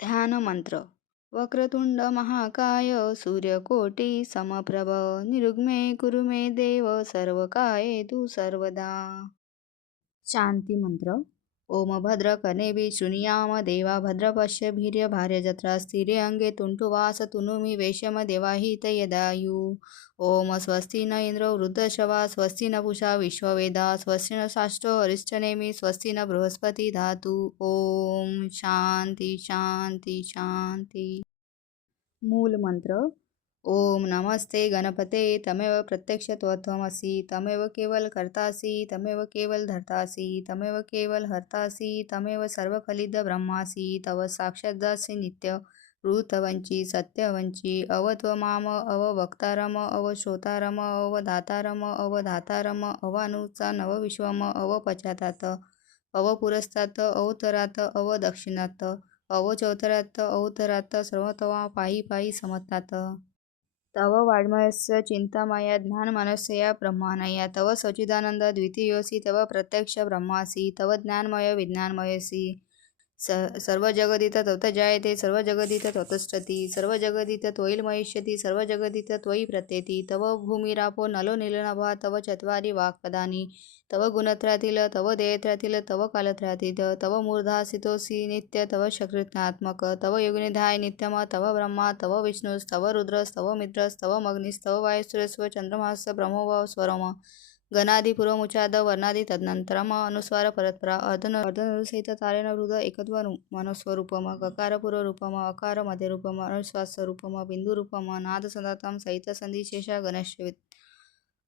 ध्यान मंत्र वक्रतुंड महाकाय सूर्यकोटी समप्रभ निरुग्मे कुरु मे देव सर्व काय तू सर्वदा। शांती मंत्र ओम भद्र कर्णेभि शृणुयाम देवा भद्र पश्य भीर्य भार्य जत्रा स्थिरे अंगे तुंटुवास तुनुमि वेशम देवाहित यदायु। ओम स्वस्ति न इंद्र वृद्धशवा स्वस्ति न पुषा विश्ववेदा स्वस्ति न साष्टो अरिष्टनेमि स्वस्ति न बृहस्पती धातु। ओम शांती शांती शांती। मूल मंत्र ओम नमस्ते गणपते तमेव प्रत्यक्ष प्रत्यक्षत्वमसि तमेव केवल कर्तासि तमेव केवल धर्तासि तमेव केवल हर्तासि तमेव सर्वकलिद ब्रह्मासि तव साक्षादासि नित्य ऋतवंची सत्यवंची अवत्वमाम अववक्तारम अवश्रोतारम अवधातारम अवधातारम अवानुचा नवविश्वम अवपचातात अवपुरस्तात अवतरात अवदक्षिणात अवचौतरात अवतरात सर्वतवा पायी पायी समतात तव वाङ्मयस्य चिन्तामया ज्ञानमनस्यया ब्रह्माणया तव सच्चिदानन्द द्वितीयोऽसि। तव प्रत्यक्ष ब्रह्मासि। तव ज्ञानमय विज्ञानमयसि। स सर्वजगदित त्वत जायते सर्वजगदित त्वतिष्ठति सर्वजगदित सर्व सर्वजगदित त्वयि प्रत्येति तव भूमिरापो नलो निलनभा तव चत्वारि वाक्पदानी तव गुणत्रयातील तव देयत्रयातील तव कालत्रयातीत तव मूर्धासितोऽसि नित्य तव शकृत्नात्मक तव युगनिधाय नित्यम तव ब्रह्मा तव विष्णुस्तव रुद्रस्तव मित्रस्तव मग्निस्तव वायुसूर्यस्व चंद्रमास ब्रह्मो स्वरम ಗಣಾದಿ ಪೂರ್ವಮುಚಾದ ವರ್ಣಾದಿ ತದನಂತರ ಅನುಸ್ವಾರ ಪರಸ್ಪರ ಅರ್ಧನ ಅರ್ಧನರು ಸಹಿತ ತಾರೇನ ವೃದ ಏಕತ್ವನು ಮನೋಸ್ವರೂಪಮ ಕಕಾರ ಪೂರ್ವರೂಪಮ ಅಕಾರ ಮಧ್ಯರೂಪಮ ಅನುಶ್ವಾಸರೂಪಮ ಬಿಂದುರೂಪಮ ನಾದ ಸದಾತಾಂ ಸಹಿತ ಸಂಧಿಶೇಷ ಗಣಶ್ಯ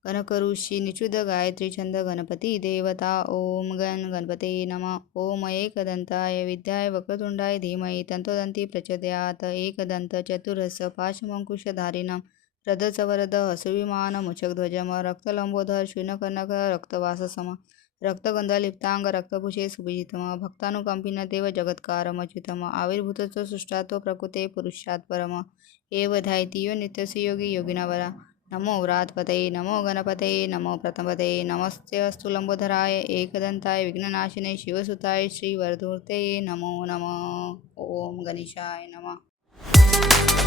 ಗಣಕಋಷಿ ನಿಚುದ ಗಾಯತ್ರಿ ಚಂದ ಗಣಪತಿ ದೇವತಾ ಓಂ ಗನ್ ಗಣಪತಿ ನಮ ಓಂ ಏಕದಂತಾಯ ವಿದ್ಯಾಯ ವಕ್ರತುಂಡಾಯ ಧೀಮಹಿ ತಂತೋದಂತಿ ಪ್ರಚೋದಯಾತ್ ಏಕದಂತ ಚತುರಸ ಪಾಶಮಂಕುಶಧಾರಿಣಂ पाशमंकुशधारिणम रथचवरद हसविमान मुचकध्वजम रक्तलंबोधर शून्यकर्णक रक्तवाससम रक्तगंधलिप्तांग रक्तभूषे सुभिजितम भक्तानुकंपिन देव जगत्कारमच्युतम आविर्भूतच सृष्टात्व प्रकृते पुरुषात् परम एव ध्यायतीयो नित्यस्य योगी योगिनावरा। नमो व्रातपतये नमो गणपतये नमो प्रथमपते नमस्ते अस्तु लंबोधराय एकदंताय विघ्ननाशिने शिवसुताय श्रीवरधूर्ते नमो नमः। ओम गणेशाय नमः।